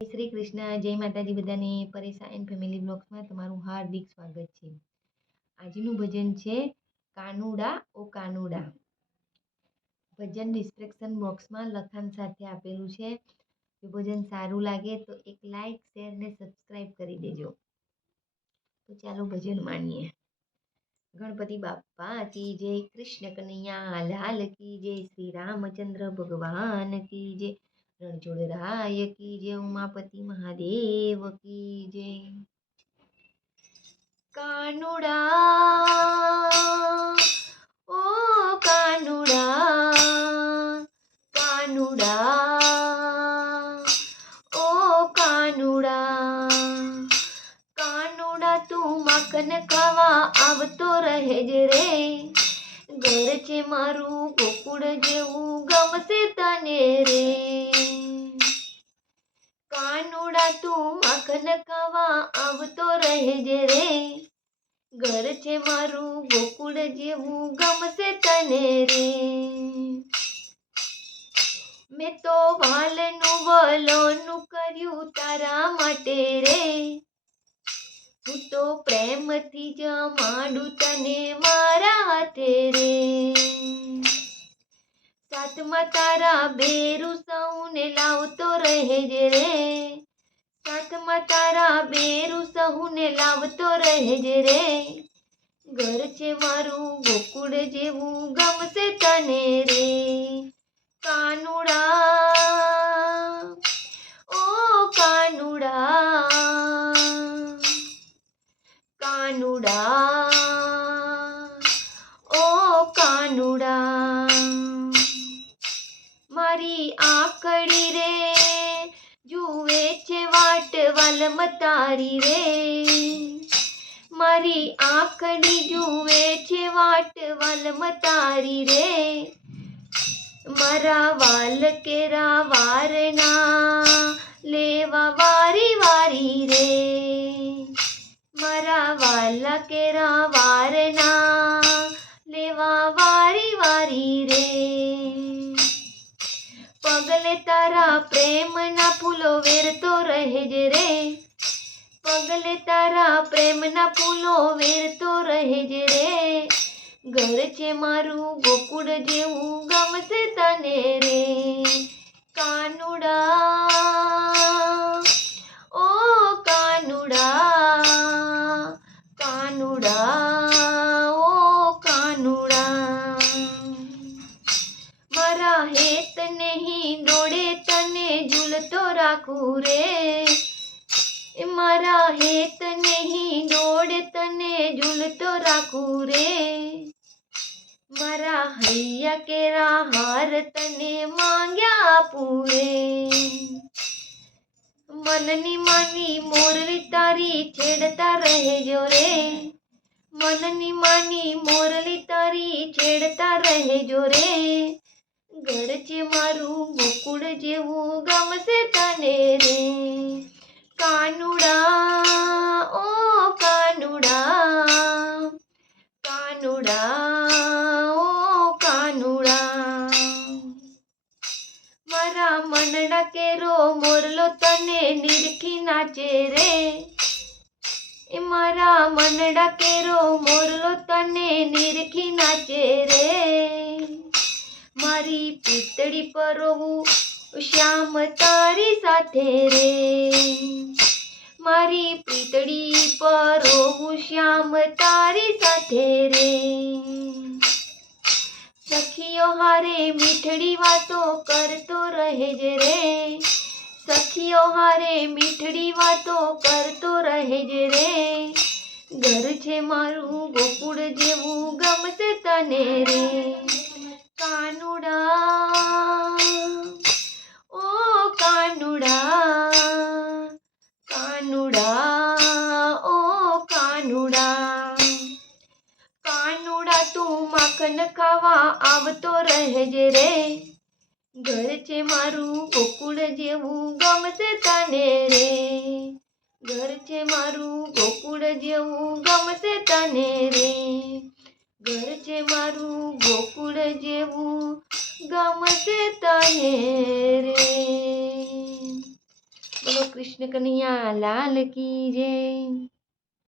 શ્રી કૃષ્ણ, જય માતાજી બધાને. પરેશા એન્ડ ફેમિલી બ્લોગ્સમાં તમારું હાર્દિક સ્વાગત છે. આજનું ભજન છે કાનુડા ઓ કાનુડા. ભજન ડિસ્ક્રિપ્શન બોક્સમાં લખાણ સાથે આપેલું છે. જો ભજન સારું લાગે તો એક લાઈક, શેર ને સબસ્ક્રાઈબ કરી દેજો. તો ચાલો ભજન માણીએ. ગણપતિ બાપ્પા કી જય, કૃષ્ણ કનૈયા લાલ કી જય, શ્રી રામચંદ્ર ભગવાન કી જય, રણછોડ રાય કી જય, ઉમાપતિ મહાદેવ કી જય. કાનુડા ઓ કાનુડા, કાનુડા ઓ કાનુડા, કાનુડા તું માખન ખાવા આવતો રહેજ રે. ઘર છે મારું ગોકુળ જેવું ગમશે તને રે. કાનુડા તું માખન ખાવા આવતો રહેજ રે. ઘર છે મારું ગોકુળ જેવું ગમશે તને રે. મેં તો વાલનું વલોનું કર્યું તારા માટે રે. હું તો પ્રેમથી જમાડું તને મારા હાથે રે. સાથમાં તારા બેરું સૌને લાવતો રહેજ રે. સાથમાં તારા બેરું સહુને લાવતો રહેજ રે. ઘર છે મારું ગોકુળ જેવું ગમશે તને રે. કાનુડા ઓ કાનુડા, કાનુડા ઓ કાનુડા. મારી આંખડી રે જુએ છે વાટ વાલમ તારી રે. મારી આંખડી જુએ છે વાટ વાલમ તારી રે. મારા વાલ કેરા વારના લેવા વારી વારી રે. મારા વાલા કેરા વારના લેવા વારી વારી રે. પગલે તારા પ્રેમના ફૂલો વેરતો રહેજ રે. પગલે તારા પ્રેમના ફૂલો વેરતો રહેજ રે. ઘર છે મારું ગોકુળ જેવું ગમશે તને રે. કાનુડા ઓ કાનુડા, કાનુડા ઓ કાનુડા. મારા હેત નહીં ડોળે તને ઝૂલતો રાખું રે. મારા હેત નહીં ડોળે તને ઝૂલતો રાખું રે. મારા હૈયા કેરા હાર તને માંગ્યા આપું રે. મનની માની મોરલી તારી છેડતા રહેજો રે. મનની માની મોરલી તારી છેડતા રહેજો રે. ઘર છે મારું ગોકુળ જેવું ગમશે તને રે. કાનુડા ઓ કાનુડા, કાનુડા ઓ કાનુડા. મારા મનડા કેરો મોરલો તને નિરખી નાચે રે. મારા મનડા કેરો મોરલો તને નિરખી નાચે રે. મારી પીતળી પરોવું શ્યામ તારી સાથે રે. મારી પીતળી પરોવું શ્યામ તારી સાથે રે. સખીઓ હારે મીઠડી વાતો કરતો રહેજ રે. સખીઓ હારે મીઠડી વાતો કરતો રહેજ રે. ઘર છે મારું ગોકુળ જેવું ગમશે તને રે. કાનુડા ઓ કાનુડા, કાનુડા ઓ કાનુડા. કાનુડા તું માખન ખાવા આવતો રહેજ રે. ઘર છે મારું ગોકુળ જેવું ગમશે તને રે. ઘર છે મારું ગોકુળ જેવું ગમશે તને રે. ઘર છે મારું ગોકુળ જેવું ગમશે તને રે. બોલો કૃષ્ણ કનૈયા લાલ કી જય।